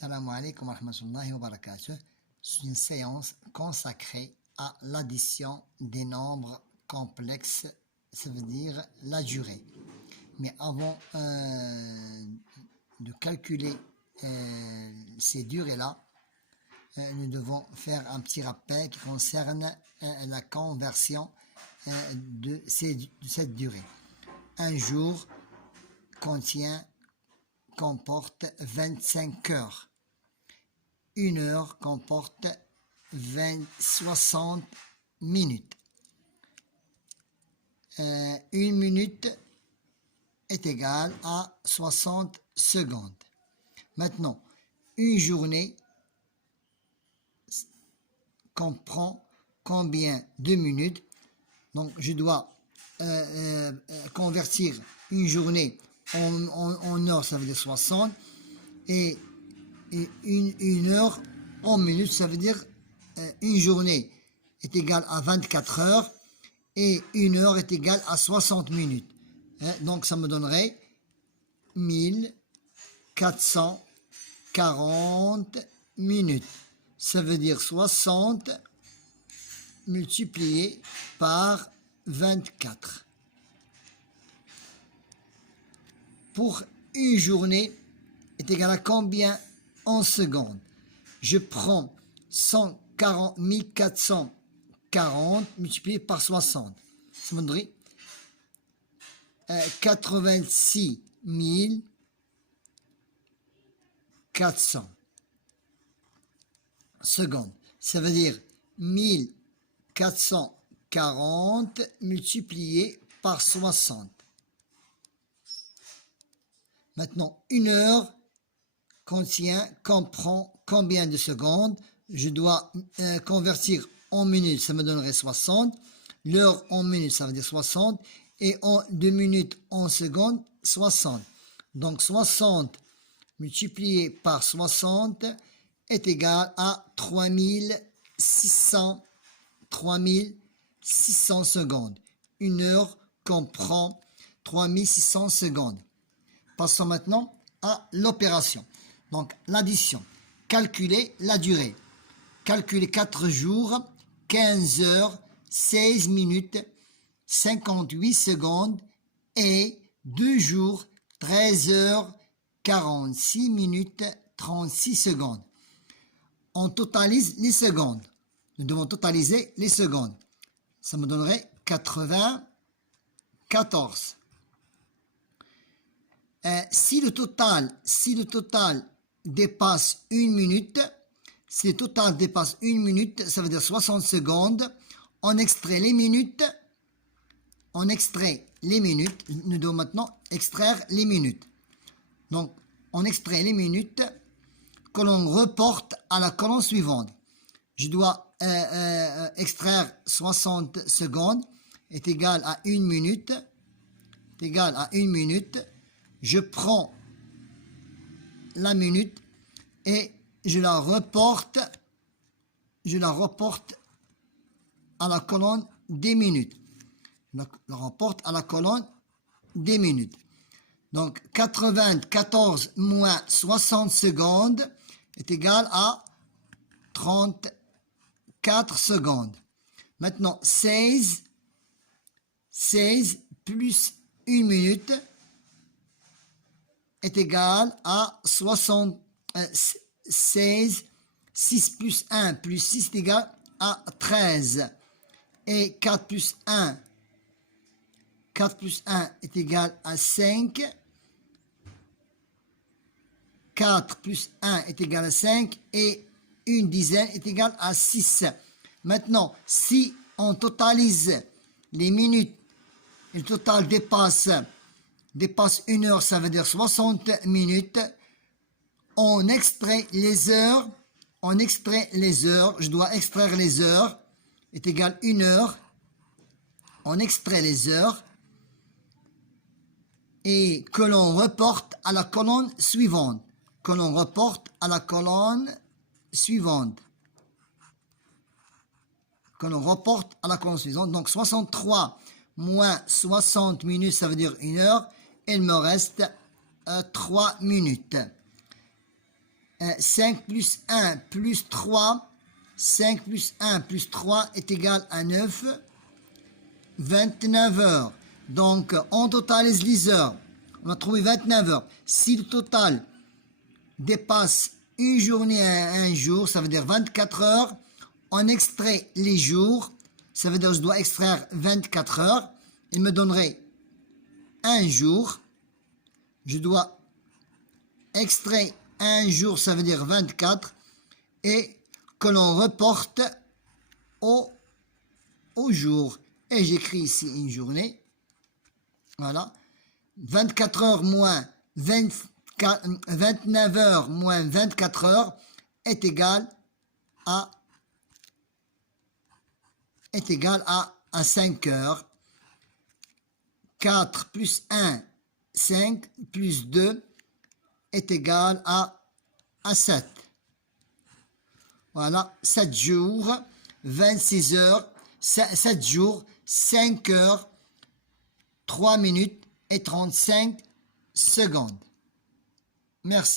Salam alaikum wa rahmatullahi wa barakatuh. C'est une séance consacrée à l'addition des nombres complexes, ça veut dire la durée. Mais avant de calculer ces durées-là, nous devons faire un petit rappel qui concerne la conversion de cette durée. Un jour comporte 25 heures. Une heure comporte 60 minutes. Une minute est égale à 60 secondes. Maintenant, une journée comprend combien de minutes? Donc, je dois convertir une journée en heures, ça veut dire 60, et une heure en minutes, ça veut dire une journée est égale à 24 heures et une heure est égale à 60 minutes. Donc ça me donnerait 1440 minutes. Ça veut dire 60 multiplié par 24. Pour une journée est égale à combien en secondes? Je prends 1440 multiplié par 60. Ça me donnerait 86 400 secondes. Ça veut dire 1440 multiplié par 60. Maintenant, une heure comprend combien de secondes? Je dois convertir en minutes, ça me donnerait 60. L'heure en minutes, ça veut dire 60. Et en 2 minutes en secondes, 60. Donc 60 multiplié par 60 est égal à 3600 secondes. Une heure comprend 3600 secondes. Passons maintenant à l'opération. Donc, l'addition. Calculer la durée. Calculer 4 jours, 15 heures, 16 minutes, 58 secondes et 2 jours, 13 heures, 46 minutes, 36 secondes. On totalise les secondes. Nous devons totaliser les secondes. Ça me donnerait 94. Si le total dépasse une minute, ça veut dire 60 secondes. On extrait les minutes. Nous devons maintenant extraire les minutes. Donc, on extrait les minutes que l'on reporte à la colonne suivante. Je dois extraire 60 secondes est égal à 1 minute. Je prends la minute et je la reporte à la colonne des minutes. Donc 94 moins 60 secondes est égal à 34 secondes. Maintenant 16 plus 1 minute est égal à 16, 6 plus 1 plus 6 est égal à 13. Et 4 plus 1 est égal à 5. 4 plus 1 est égal à 5 et une dizaine est égal à 6. Maintenant, si on totalise les minutes, le total dépasse 1 heure, ça veut dire 60 minutes. On extrait les heures. Je dois extraire les heures. Est égal 1 heure. On extrait les heures. Et que l'on reporte à la colonne suivante. Donc 63 moins 60 minutes, ça veut dire 1 heure. Il me reste 3 minutes. 5 plus 1 plus 3. 5 plus 1 plus 3 est égal à 9. 29 heures. Donc, on totalise les heures. On a trouvé 29 heures. Si le total dépasse une journée à un jour, ça veut dire 24 heures. On extrait les jours. Ça veut dire que je dois extraire 24 heures. Il me donnerait un jour. Je dois extraire un jour, ça veut dire 24. Et que l'on reporte au jour. Et j'écris ici une journée. Voilà. 24 heures moins 29 heures moins 24 heures est égal à 5 heures. 4 plus 1, 5 plus 2 est égal à 7. Voilà, 7 jours, 26 heures, 7 jours, 5 heures, 3 minutes et 35 secondes. Merci.